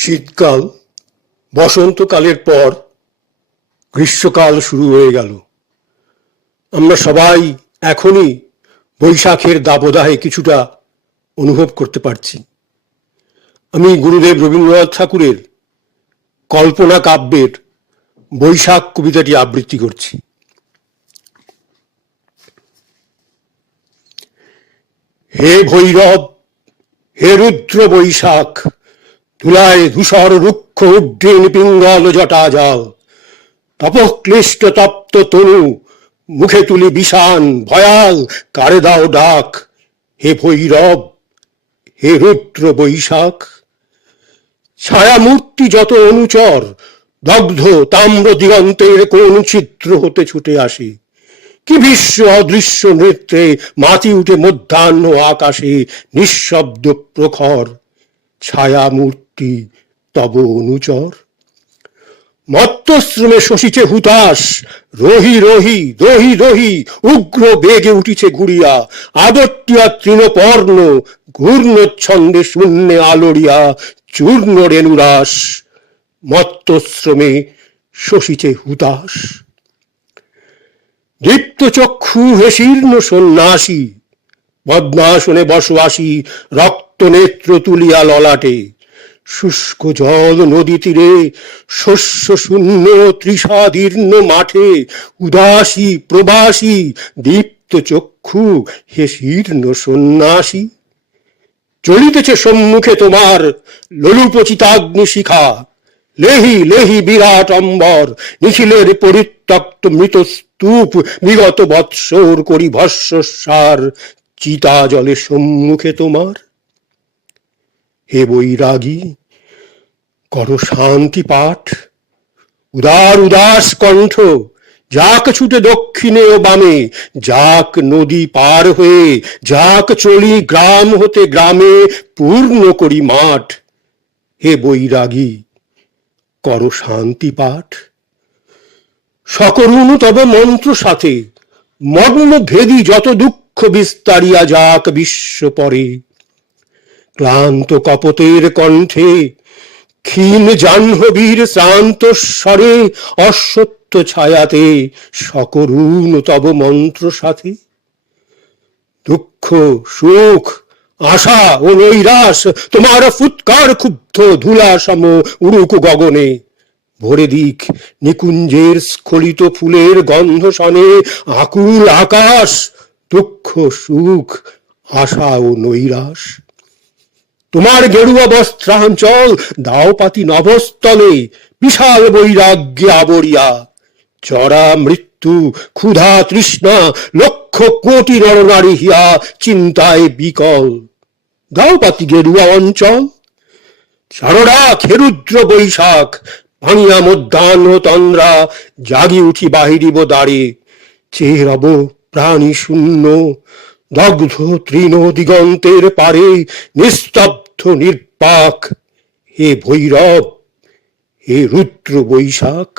শীতকাল, বসন্তকালের পর গ্রীষ্মকাল শুরু হয়ে গেল। আমরা সবাই এখনই বৈশাখের দাবদাহে কিছুটা অনুভব করতে পারছি। আমি গুরুদেব রবীন্দ্রনাথ ঠাকুরের কল্পনা কাব্যের বৈশাখ কবিতাটি আবৃত্তি করছি। হে ভৈরব, হে রুদ্র বৈশাখ, তুলায় ধূসর রুক্ষ উড্ডীন পিঙ্গল জটাজাল, তপক্লিষ্ট তপ্ত তনু মুখে তুলি বিষান ভয়াল, কারে দাও ডাক। হে ভৈরব, হে রুদ্র বৈশাখ, ছায়ামূর্তি যত অনুচর দগ্ধ তাম্র দিগন্তের কোন ছিদ্র হতে ছুটে আসে, কি বিশ্ব অদৃশ্য নৃত্যে মাতি উঠে মধ্যাহ্ন আকাশে নিঃশব্দ প্রখর। ছায়ামূর্তি তব অনুচর মত্তশ্রমে শশিছে হুতাশ, রহি রহি দহি দহি উগ্র বেগে উঠিছে ঘুরিয়া, আবর্তিয়া তৃণপর্ণ ঘূর্ণচ্ছন্দে শূন্যে আলোড়িয়া চূর্ণ রেণুরাস। মত্তশ্রমে শশিছে হুতাশ। দীপ্ত চক্ষু হে শীর্ণ সন্ন্যাসী, পদ্মাসনে বসবাসী রক্ত নেত্র তুলিয়া ললাটে, শুষ্ক জল নদী তীরে শস্য শূন্য তৃষাদীর্ণ মাঠে উদাসী প্রবাসী দীপ্ত চক্ষু হে শীর্ণ সন্ন্যাসী। চলিতেছে সম্মুখে তোমার লোলুপচিতাগ্নি শিখা, লেহি লেহি বিরাট অম্বর নিখিলের পরিত্যক্ত মৃত স্তূপ বিগত বৎসর করি ভস্মসার চিতা জলে সম্মুখে তোমার। হে বৈরাগী, কর শান্তি পাঠ, উদার উদাস কণ্ঠ যাক ছুটে দক্ষিণে ও বামে, যাক নদী পার হয়ে, যাক চলি গ্রাম হতে গ্রামে পূর্ণ করি মাঠ। হে বৈরাগী, কর শান্তি পাঠ। সকরুণ তবে মন্ত্র সাথে মগ্ন ভেদি যত দুঃখ বিস্তারিয়া যাক বিশ্ব পরে, ক্লান্ত কপতের কণ্ঠে ক্ষীণ জাহ্নবীর শ্রান্ত স্বরে অশ্বত্থ ছায়াতে সকরুণ তব মন্ত্র সাথে। দুঃখ সুখ আশা ও নৈরাশ তোমার ফুৎকার ক্ষুব্ধ ধুলা সম উড়ুক গগনে, ভরে দিক নিকুঞ্জের স্খলিত ফুলের গন্ধ সনে আকুল আকাশ। দুঃখ সুখ আশা ও নৈরাশ তোমার গেরুয়া বস্ত্রাঞ্চল দাও পাতি নভস্থলে বিশাল বৈরাগ্যে আবরিয়া, জরা মৃত্যু ক্ষুধা তৃষ্ণা লক্ষ কোটি নরনারী হিয়া চিন্তায় বিকল। দাও পাতি গেরুয়া অঞ্চল, সাররা খেরুদ্র বৈশাখ ভাঙিয়া মধ্যাহ্ন তন্দ্রা, জাগি উঠি বাহিরিব দ্বারে, চেয়ে রব প্রাণী শূন্য দগ্ধ তৃণ দিগন্তের পারে নিস্তব্ধ নির্বাক। হে ভৈরব, হে রুদ্র বৈশাখ।